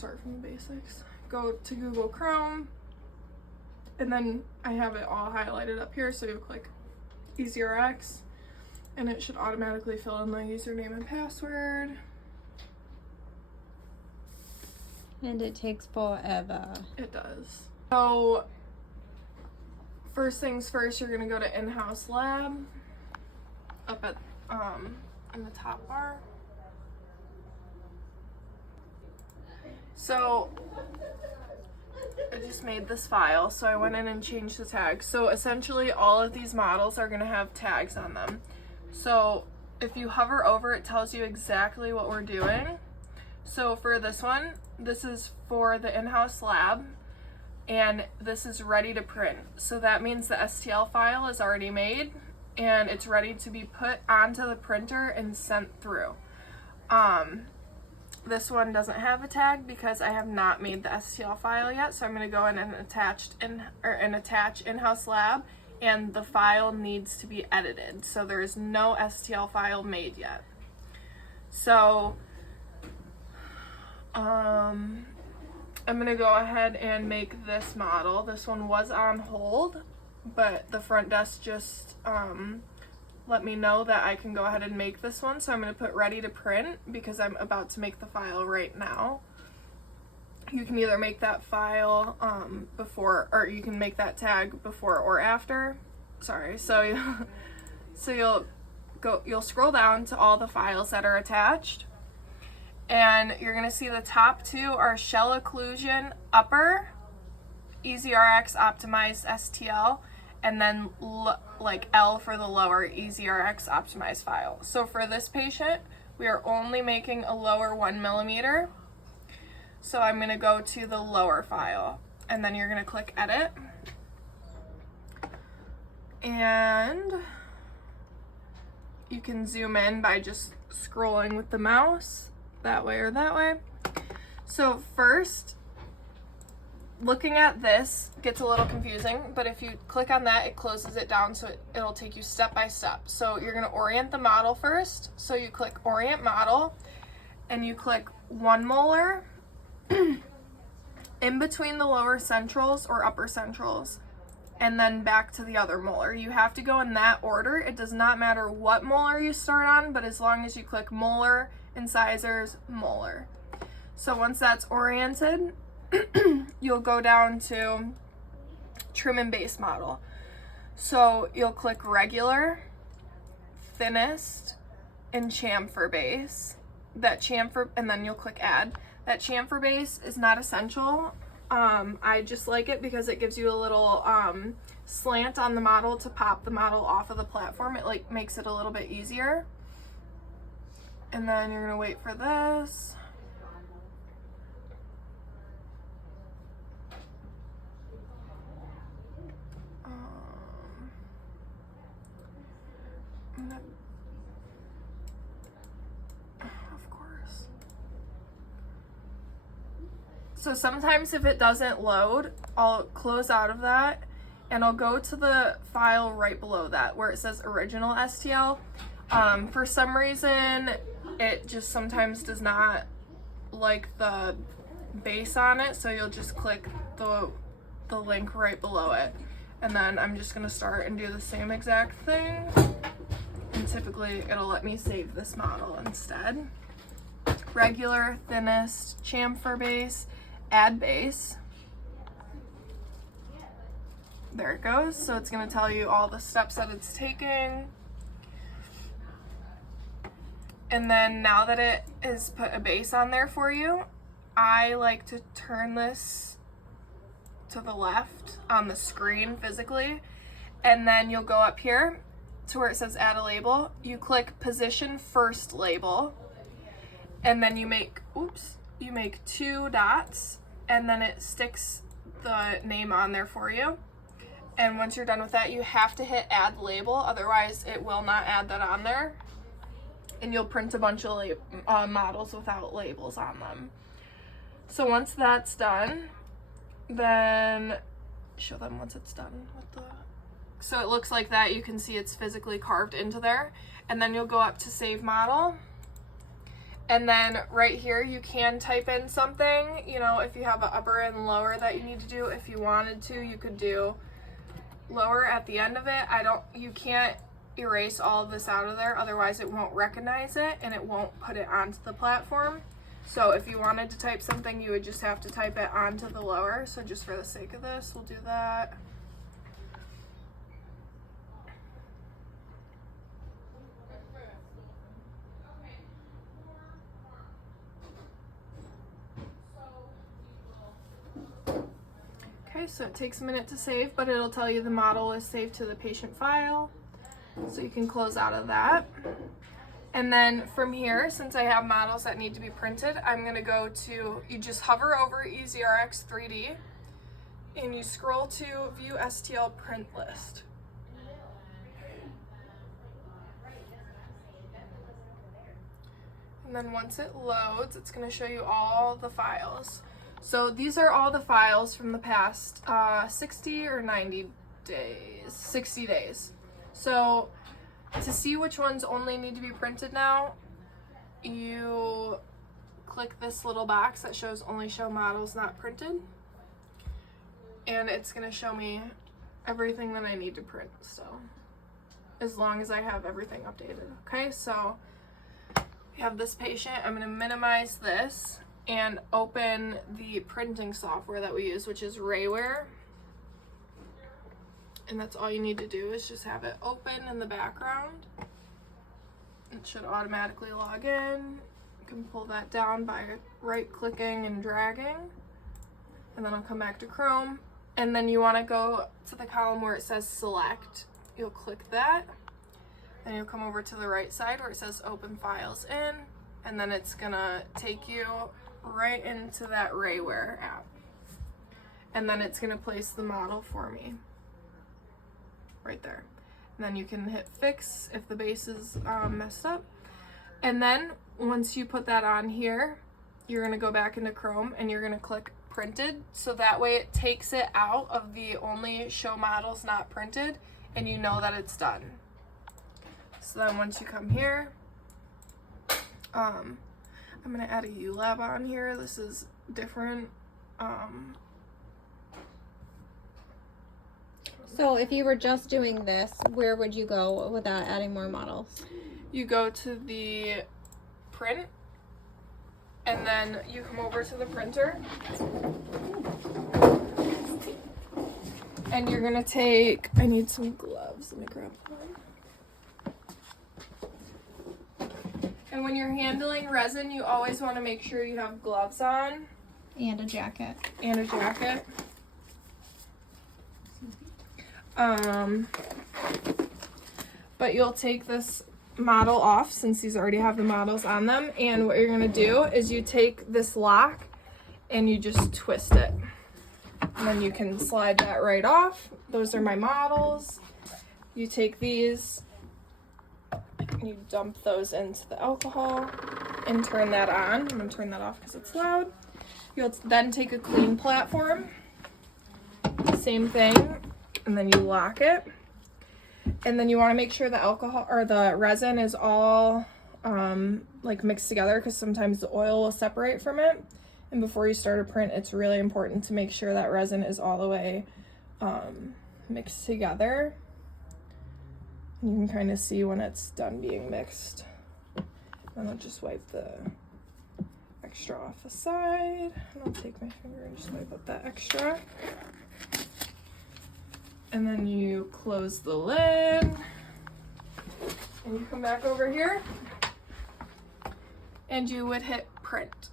start from the basics. Go to Google Chrome, and then I have it all highlighted up here, so you click EasyRx, and it should automatically fill in the username and password. And it takes forever. It does. So first things first, you're gonna go to in-house lab up at in the top bar. So I just made this file, so I went in and changed the tags. So essentially all of these models are gonna have tags on them. So if you hover over, it tells you exactly what we're doing. So for this one, this is for the in-house lab, and this is ready to print. So that means the STL file is already made and it's ready to be put onto the printer and sent through. This one doesn't have a tag because I have not made the STL file yet, so I'm going to go in and attach in-house lab, and the file needs to be edited. So there is no STL file made yet. So I'm going to go ahead and make this model. This one was on hold, but the front desk just let me know that I can go ahead and make this one. So I'm going to put ready to print because I'm about to make the file right now. You can either make that file before, or you can make that tag before or after. Sorry. So you'll scroll down to all the files that are attached, and you're going to see the top two are shell occlusion upper, EasyRx optimized STL, and then like L for the lower, EasyRx optimized file. So for this patient, we are only making a lower 1 millimeter. So I'm going to go to the lower file, and then you're going to click edit. And you can zoom in by just scrolling with the mouse that way or that way. So first, looking at this gets a little confusing, but if you click on that, it closes it down, so it'll take you step by step. So you're going to orient the model first. So you click orient model, and you click 1 molar in between the lower centrals or upper centrals, and then back to the other molar. You have to go in that order. It does not matter what molar you start on, but as long as you click molar, incisors, molar. So once that's oriented, you'll go down to trim and base model. So you'll click regular, thinnest, and chamfer base. That chamfer, and then you'll click add. That chamfer base is not essential. I just like it because it gives you a little slant on the model to pop the model off of the platform. It like makes it a little bit easier. And then you're gonna wait for this. Of course. So sometimes if it doesn't load, I'll close out of that and I'll go to the file right below that where it says original STL. For some reason, it just sometimes does not like the base on it, so you'll just click the link right below it. And then I'm just gonna start and do the same exact thing. And typically it'll let me save this model instead. Regular, thinnest, chamfer base, add base. There it goes. So it's gonna tell you all the steps that it's taking. And then now that it has put a base on there for you, I like to turn this to the left on the screen physically, and then you'll go up here to where it says add a label. You click position first label, and then you make 2 dots, and then it sticks the name on there for you. And once you're done with that, you have to hit add label, otherwise it will not add that on there, and you'll print a bunch of models without labels on them. So once that's done, then show them once it's done with the, so it looks like that. You can see it's physically carved into there, and then you'll go up to save model, And then right here, you can type in something, you know, if you have an upper and lower that you need to do. If you wanted to, you could do lower at the end of it. You can't erase all of this out of there, otherwise it won't recognize it and it won't put it onto the platform. So if you wanted to type something, you would just have to type it onto the lower. So just for the sake of this, we'll do that. Okay, so it takes a minute to save, but it'll tell you the model is saved to the patient file. So you can close out of that. And then from here, since I have models that need to be printed, I'm gonna go to, you just hover over EasyRx 3D and you scroll to View STL Print List. And then once it loads, it's gonna show you all the files. So these are all the files from the past 60 or 90 days, 60 days. So to see which ones only need to be printed now, you click this little box that shows only show models not printed. And it's gonna show me everything that I need to print, so as long as I have everything updated. Okay, so we have this patient. I'm gonna minimize this and open the printing software that we use, which is Rayware. And that's all you need to do is just have it open in the background. It should automatically log in. You can pull that down by right-clicking and dragging. And then I'll come back to Chrome. And then you want to go to the column where it says Select. You'll click that. Then you'll come over to the right side where it says Open Files In. And then it's going to take you right into that Rayware app. And then it's going to place the model for me. Right there. And then you can hit fix if the base is messed up. And then once you put that on here, you're going to go back into Chrome and you're going to click printed. So that way it takes it out of the only show models not printed and you know that it's done. So then once you come here, I'm going to add a ULab on here. This is different. So if you were just doing this, where would you go without adding more models? You go to the print, and then you come over to the printer, and you're gonna take, I need some gloves, let me grab one. And when you're handling resin, you always wanna make sure you have gloves on. And a jacket. And a jacket. But you'll take this model off since these already have the models on them, and what you're gonna do is you take this lock and you just twist it, and then you can slide that right off. Those are my models. You take these, you dump those into the alcohol and turn that on. I'm gonna turn that off because it's loud. You'll then take a clean platform, same thing, and then you lock it. And then you want to make sure the alcohol or the resin is all like mixed together, because sometimes the oil will separate from it. And before you start a print, it's really important to make sure that resin is all the way mixed together. You can kind of see when it's done being mixed. And I'll just wipe the extra off the side. And I'll take my finger and just wipe up that extra. And then you close the lid, and you come back over here, and you would hit print.